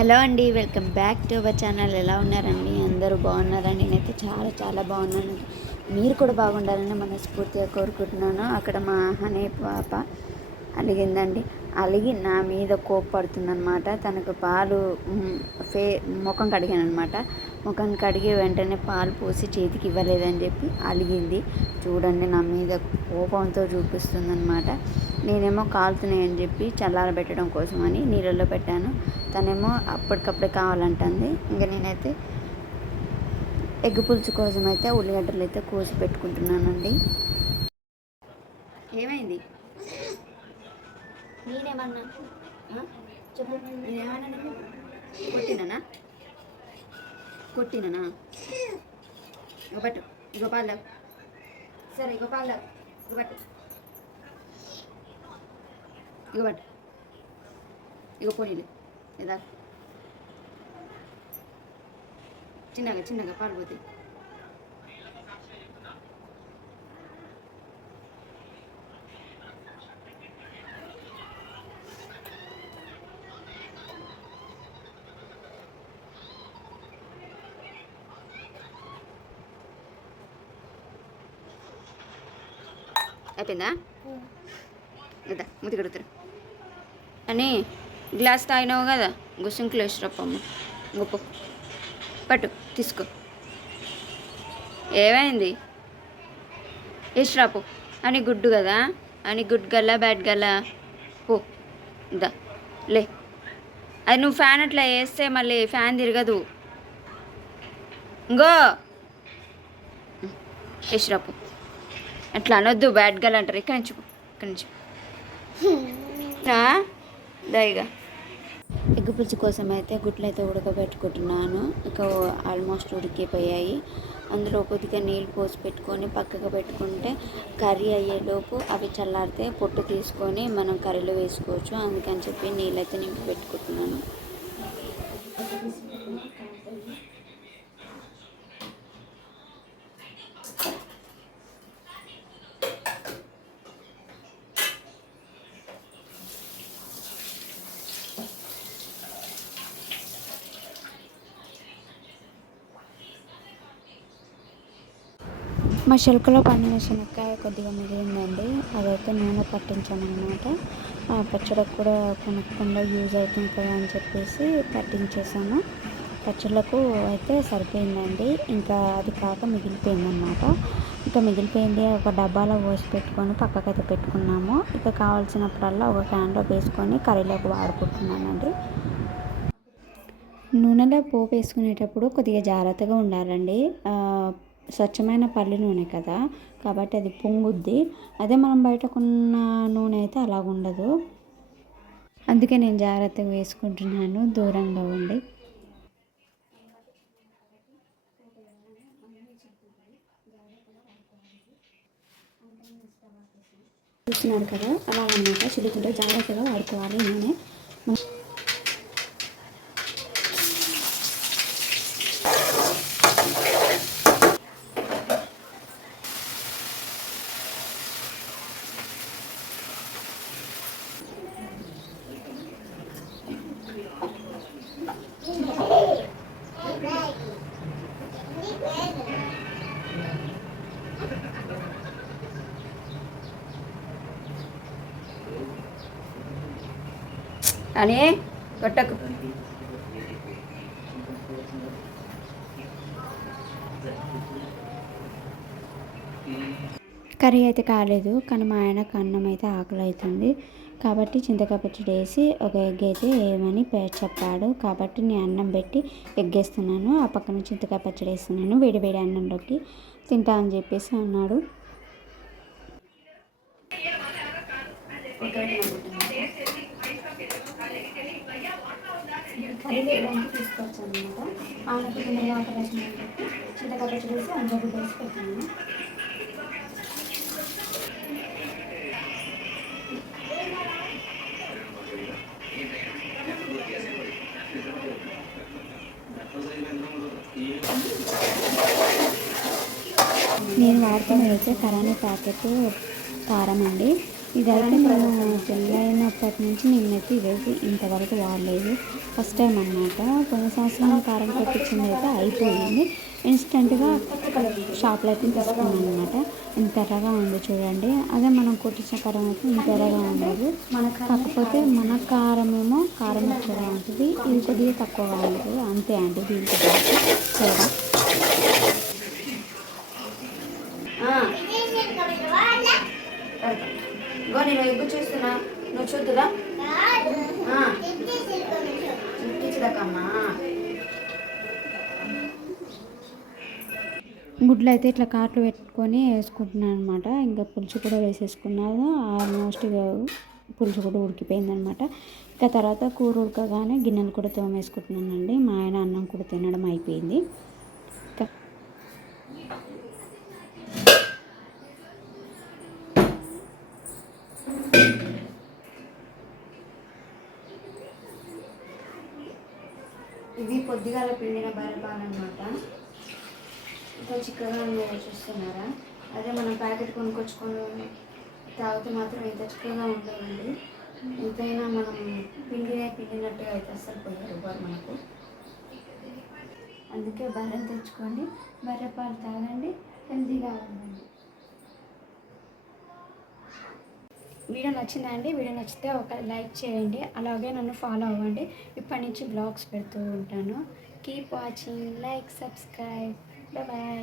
Hello అండి, welcome back to our channel. ఎలా ఉన్నారండి? అందరూ బాగున్నారండి? నేనైతే చాలా చాలా బాగున్నాను. మీరు కూడా బాగుండాలని మనస్ఫూర్తిగా కోరుకుంటున్నాను. అక్కడ మా హనీ పాప అలిగిందండి. అలిగి నా మీద కోప్పడుతుందనమాట. తనకు పాలు ముఖం కడిగాను అనమాట. ముఖం కడిగి వెంటనే పాలు పోసి చేతికి ఇవ్వలేదని చెప్పి అలిగింది. చూడండి, నా మీద కోపంతో చూపిస్తుందనమాట. నేనేమో కాలుతున్నాయని చెప్పి చల్లారబెట్టడం కోసమని నీళ్ళల్లో పెట్టాను. తనేమో అప్పటికప్పుడే కావాలంటుంది. ఇంకా నేనైతే ఎగ్ పులుసు కోసం అయితే ఉల్లిగడ్డలు అయితే కోసి పెట్టుకుంటున్నానండి. ఏమైంది? నేనేమన్నా చెప్పు, నేనేమన్నా కొట్టిననా? ఇగో పట్టు, ఇగో పాలు. సరే, ఇగో పాలు, ఇగో పట్టు, ఇగో పట్టు, ఇగో పోనీలు లేదా చిన్నగా చిన్నగా పాలు పోతాయి. అయిపోయిందా? లేదా ముద్దు కడుగుతారు అని గ్లాస్ తాగినావు కదా, గుసింకులు వేసిరప్పమ్మ. గొప్ప పట్టు, తీసుకో. ఏమైంది? వేసిరాపు. అని గుడ్డు కదా, అని గుడ్ గల్లా బ్యాడ్ గల్లా. పో దా, లే. అది నువ్వు ఫ్యాన్ అట్లా వేస్తే మళ్ళీ ఫ్యాన్ తిరగదు. ఇంగో వేసిరాపు. అట్లా అనొద్దు, బ్యాడ్ గర్ల్ అంటారు. ఇక్కడి నుంచి ఇక్కడి నుంచి దయగా. ఎగ్ పులుసు కోసం అయితే గుడ్లు అయితే ఉడకబెట్టుకుంటున్నాను. ఇక ఆల్మోస్ట్ ఉడికిపోయాయి. అందులో కొద్దిగా నీళ్ళు పోసి పెట్టుకొని పక్కకు పెట్టుకుంటే కర్రీ అయ్యేలోపు అవి చల్లారితే పొట్టు తీసుకొని మనం కర్రీలో వేసుకోవచ్చు. అందుకని చెప్పి నీళ్ళైతే నింపి పెట్టుకుంటున్నాను. మా చిలుకలో పండిన శనక్కాయ కొద్దిగా మిగిలిందండి. అదైతే నూనె పట్టించాను అనమాట. పచ్చడికి కూడా కొనకుండా యూజ్ అవుతుంది కదా అని చెప్పేసి పట్టించేసాను. పచ్చళ్ళకు అయితే సరిపోయిందండి. ఇంకా అది కాక మిగిలిపోయిందనమాట. ఇంకా మిగిలిపోయింది ఒక డబ్బాలో పోసి పెట్టుకొని పక్కకైతే పెట్టుకున్నాము. ఇక కావాల్సినప్పుడల్లా ఒక క్యాన్లో వేసుకొని కర్రీలోకి వాడుకుంటున్నానండి. నూనెలో పోపు వేసుకునేటప్పుడు కొద్దిగా జాగ్రత్తగా ఉండాలండి. స్వచ్ఛమైన పల్లి నూనె కదా, కాబట్టి అది పొంగుద్ది. అదే మనం బయట కొన్న నూనె అయితే అలా ఉండదు. అందుకే నేను జాగ్రత్తగా వేసుకుంటున్నాను, దూరంగా ఉండి. చూస్తున్నారు కదా, అలా అన్నమాట. చిలుకుంటే జాగ్రత్తగా వాడుకోవాలి నూనె. అని కొట్టకు. కర్రీ అయితే కాలేదు, కానీ మా ఆయనకు అన్నం అయితే ఆకలి అవుతుంది. కాబట్టి చింతకాయ పచ్చడి వేసి ఒక ఎగ్ అయితే వేయమని చెప్పాడు. కాబట్టి నేను అన్నం పెట్టి ఎగ్ వేస్తున్నాను. ఆ పక్కన చింతకాయ పచ్చడి వేస్తున్నాను. వేడి వేడి అన్నంలోకి తింటా అని చెప్పేసి అన్నాడు. తీసుకోవచ్చు అనమాట. ఆయనకు తొందరగా ఆకలి చింతకాయ పచ్చడి వేసి అందులో వేసి పెట్టాను. నేను వాడుతున్న అయితే కరానీ ప్యాకెట్ కారం అండి. ఇదైతే నేను పెళ్ళైనప్పటి నుంచి నేనైతే ఇదైతే ఇంతవరకు వాడలేదు. ఫస్ట్ టైం అన్నమాట. పోయిన సంవత్సరం కారం కొట్టించింది అయితే అయిపోయింది. ఇన్స్టెంట్గా షాప్లో అయితే తీసుకున్నాను అనమాట. ఇంత ఎర్రగా ఉంది చూడండి. అదే మనం కొట్టించిన కారం అయితే ఇంత ఎర్రగా ఉండదు. కాకపోతే మన కారం ఏమో కారం ఎక్కువగా ఉంటుంది, ఇది కొద్దిగా తక్కువగా ఉంటుంది అంతే అండి. దీంతో తేడా గో నేను ఎగ్గు చూస్తున్నా, నువ్వు చూద్దురా ఇచ్చిదక్కమ్మా. గుడ్లు అయితే ఇట్లా కాట్లు పెట్టుకొని వేసుకుంటున్నాను అనమాట. ఇంకా పులుసు కూడా వేసేసుకున్నాను. ఆల్మోస్ట్ పులుసు కూడా ఉడికిపోయింది అనమాట. ఇంకా తర్వాత కూర ఉడకగానే గిన్నెలు కూడా తోమేసుకుంటున్నానండి. మా ఆయన అన్నం కూడా తినడం అయిపోయింది. ఇది పొద్దుగాల పిండిన బరపాలు అనమాట. ఇంకా చిక్కగా ఉందో చూస్తున్నారా? అదే మనం ప్యాకెట్ కొనుక్కొచ్చుకొని తాగితే మాత్రం ఇంత చిక్కగా ఉండదండి. ఎంతైనా మనం పిండినట్టుగా అయితే అస్సలు పోయారు మనకు. అందుకే బర్రెని తెచ్చుకొని బర్రెపాలు తాగండి, హెల్తీగా ఉండండి. వీడియో నచ్చిందా అండి? వీడియో నచ్చితే ఒక లైక్ చేయండి, అలాగే నన్ను ఫాలో అవ్వండి. ఇప్పటి నుంచి బ్లాగ్స్ పెడుతూ ఉంటాను. Keep watching, like, subscribe. Bye.